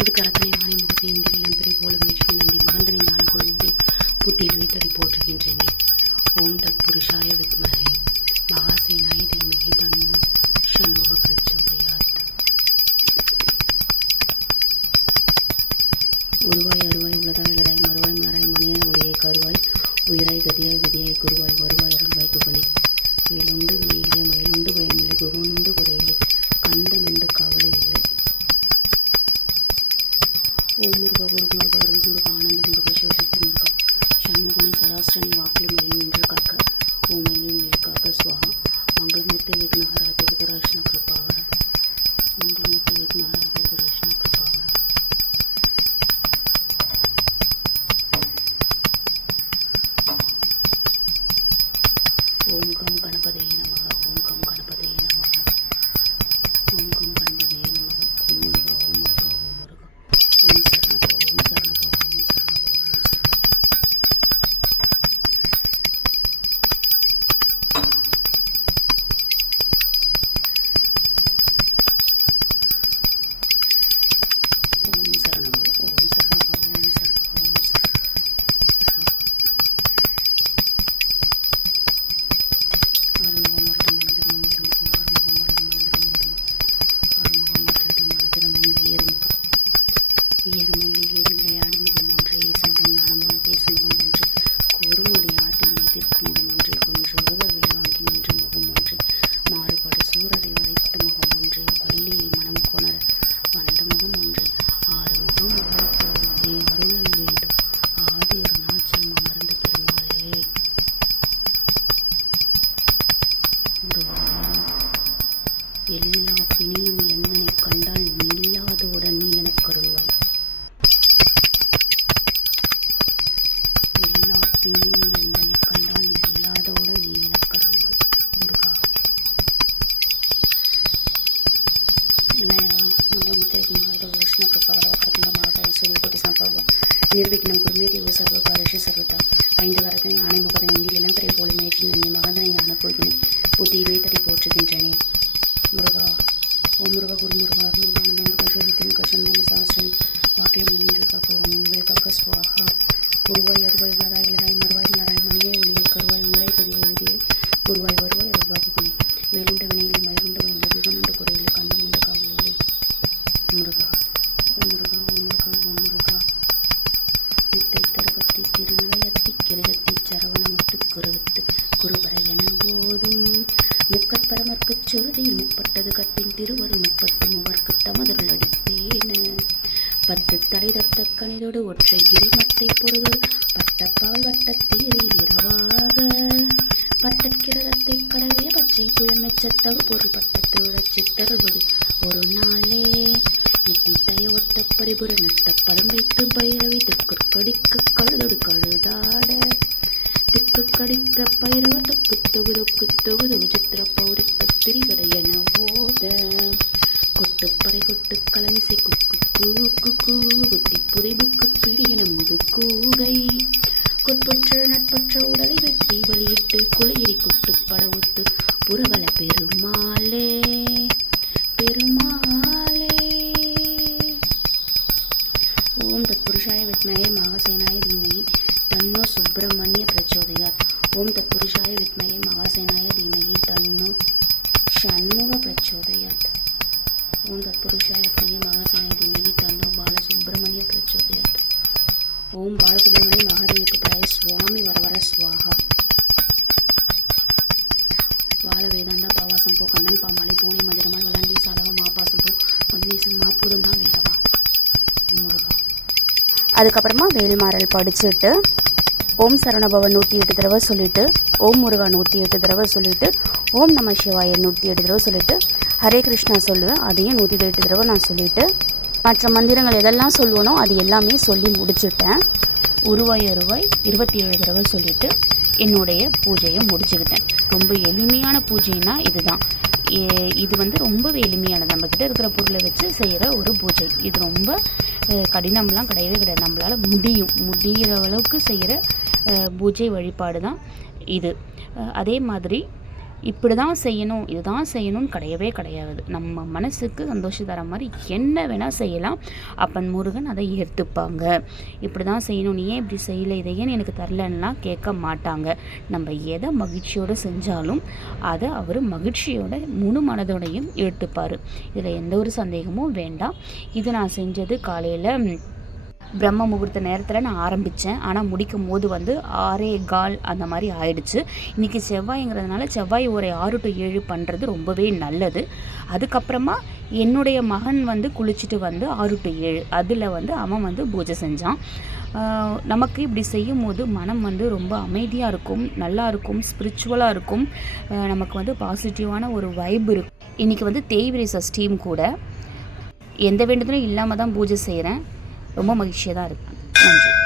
இது கரத்தனை ஆணை முகத்தினை இந்த இளம்பிறை போல முயற்சி நந்தி மகந்தனை ஞான குழந்தை புத்தியில் வைத்தடி போற்றுகின்றேனே. ஓம் தத் புருஷாய வித்மகே. மகாசேனாய தீமகி தன்னு ஷண்முக பிரச்சோதயாத். உருவாய் அருவாய் உள்ளதாய் இளதாய் மறுவாய் மலராய் மணியாய் ஒளியை கருவாய் உயிராய் கதியாய் விதியாய் குருவாய் வருவாய் அருள்வாய் குகனே. வேலுண்டு வினையிலே மயிலுண்டு பயமில்லை குகனுண்டு குறை ஓம் முருகா குரு முருகா அருள் முருகா ஆனந்த முருகா சிவசக்தி முருகா சண்முகனை சராசரனை வாக்கிலும் மேலும் நின்று காக்க ஓமையிலும் மேல் காக்க சுவாகா. மங்களமூர்த்தி விக்னஹரா துரிதராஷ்ண கிருபாகர மங்களமூர்த்தி விக்னஹரா துரிதராஷ்ண கிருபாகர ஓம் கம் கணபதியே நமக. ஓம் கம் கணபதியே நமக. ஓம் கம் ನಿರ್ವಿಘ್ನಂ ಕುರುಮೇದೇವ சர்வ ಕಾರ್ಯಶ சர்வதா. ஐந்து வரதனை ஆணைமுகதன் இந்தியில் இளம்பிறை போலும் ஏற்றி நன்னி மகந்தனை ஞானபோதினை புத்தியிலே தடி போற்றுகின்றனே. முருகா ஓ முருக குருமுருகா முருகானந்த முருகசோதித்தன் கஷன்மூல சாஸ்திரன் வாக்கியம் நின்று காக்க உண்மை காக்க சுவாகா. குருவாய் அருவாய் விளதாய் இளதாய் மறுவாய் நாராயணமணியை ஒளியை கருவாய் உங்களை கதியை உதியை. குருவாய் வருவாய் அருள்வாக்கு புனை வேலுண்ட வினையில் மயிருண்ட வேண்ட குகனுண்டு குறையில் கண்ணம் உண்டு காவலோடு. முருகா முக்கட்பரமர்க்குச் சுருதியில் முப்பட்டது கற்பின் திருவரு முப்பத்து மூவர்க்கு தமதருள் அடிப்பேன பத்து தலை தத்த கணிதோடு ஒற்றை கிரிமத்தை பொறுதொரு பட்டப்பகல் வட்டத்தீரில் இரவாக. பட்டக்கிரதத்தை கடவே பச்சை புயல் மெச்சத்தகு பொருள் பட்டத்து உழச்சி தருவது ஒரு நாளே. நித்தித்தய ஒத்த பரிபுர நட்ட பதம் வைத்து பைரவி திற்குற்கடிக்க கழுதொடு கழுதாட. திக்கு கடிக்க பயிரவர் தொக்கு தொகு தொக்கு தொகு தொகு சித்திர பௌரிக்கு திரிகட என ஓத. கொட்டுப்பறை கொட்டு கலமிசை குக்கு கூக்கு கூ குத்தி புதை புக்கு பிடியன முது கூகை. கொட்பற்ற நட்பற்ற உடலை வெட்டி வழியிட்டு குலையிரி கொட்டு படவுத்து புறவல பெருமாளே பெருமாளே. ஓம் தத்புருஷாய வித்மகே மகாசேனாய தீமகி தன்னோ சுப்பிரமணிய ஓம் தத்புருஷாய வித்மகே மகாசேனாய தீமகி தன்னோ ஷண்முக பிரச்சோதயாத் ஓம் தத்புருஷாய வித்மகே மகாசேனாய தீமகி தன்னோ பாலசுப்ரமணிய பிரச்சோதயாத் ஓம் பாலசுப்ரமணிய மகாதேவி புத்திராய சுவாமி வரவர ஸ்வாகா வாழ வேதாந்தா பாவாசம் போ கண்ணன் பாமாலை பூனை மதுரமால் வளண்டி சாலவா மாப்பாசம் போ மத்னீசன் மாப்பூதம் தான் வேலவா முருகா அதுக்கப்புறமா வேல்மாறல் படிச்சுட்டு ஓம் சரணபவன் நூற்றி எட்டு தடவை சொல்லிட்டு ஓம் முருகா நூற்றி எட்டு தடவை சொல்லிட்டு ஓம் நம சிவாய நூற்றி எட்டு தடவை சொல்லிட்டு ஹரே கிருஷ்ணா சொல்லுவேன் அதையும் நூற்றி எட்டு தடவை நான் சொல்லிட்டு மற்ற மந்திரங்கள் எதெல்லாம் சொல்லுவனோ அது எல்லாமே சொல்லி முடிச்சுட்டேன். உருவாய் அருவாய் இருபத்தி ஏழு தடவை சொல்லிட்டு என்னுடைய பூஜையை முடிச்சுக்கிட்டேன். ரொம்ப எளிமையான பூஜைனா இதுதான். ஏ- இது வந்து ரொம்பவே எளிமையானது. நம்மக்கிட்ட இருக்கிற பொருளை வச்சு செய்கிற ஒரு பூஜை. இது ரொம்ப கடினம்லாம் கிடையவே கிடையாது. நம்மளால் முடியும். முடிகிற அளவுக்கு செய்கிற பூஜை வழிபாடு தான் இது. அதே மாதிரி இப்படி தான் செய்யணும் இதுதான் செய்யணும்னு கிடையவே கிடையாது. நம்ம மனசுக்கு சந்தோஷம் தர மாதிரி என்ன வேணால் செய்யலாம். அப்பன் முருகன் அதை ஏற்றுப்பாங்க இப்படி தான் செய்யணும். நீ ஏன் இப்படி செய்யலை? இதை ஏன் எனக்கு தரலன்னா கேட்க மாட்டாங்க. நம்ம எதை மகிழ்ச்சியோடு செஞ்சாலும் அதை அவர் மகிழ்ச்சியோட முழு மனதோடையும் ஏற்றுப்பார் இதில் எந்த ஒரு சந்தேகமும் வேண்டாம். இது நான் செஞ்சது காலையில் பிரம்ம முகூர்த்த நேரத்தில் நான் ஆரம்பித்தேன் ஆனால் முடிக்கும் போது வந்து ஆறே கால் அந்த மாதிரி ஆயிடுச்சு. இன்றைக்கி செவ்வாய்ங்கிறதுனால செவ்வாய் ஒரு ஆறு டு ஏழு பண்ணுறது ரொம்பவே நல்லது. அதுக்கப்புறமா என்னுடைய மகன் வந்து குளிச்சுட்டு வந்து ஆறு டு ஏழு. அதில் வந்து அவன் வந்து பூஜை செஞ்சான். நமக்கு இப்படி செய்யும் போது மனம் வந்து ரொம்ப அமைதியாக இருக்கும். நல்லா இருக்கும். ஸ்பிரிச்சுவலாக இருக்கும். நமக்கு வந்து பாசிட்டிவான ஒரு வைப் இருக்கும். இன்றைக்கி வந்து தேய்விரை சஷ்டியும் கூட. எந்த வேண்டுதலும் இல்லாமல் தான் பூஜை செய்கிறேன் ரொம்ப மகிழ்ச்சியாக தான் இருக்கேன் நன்றி.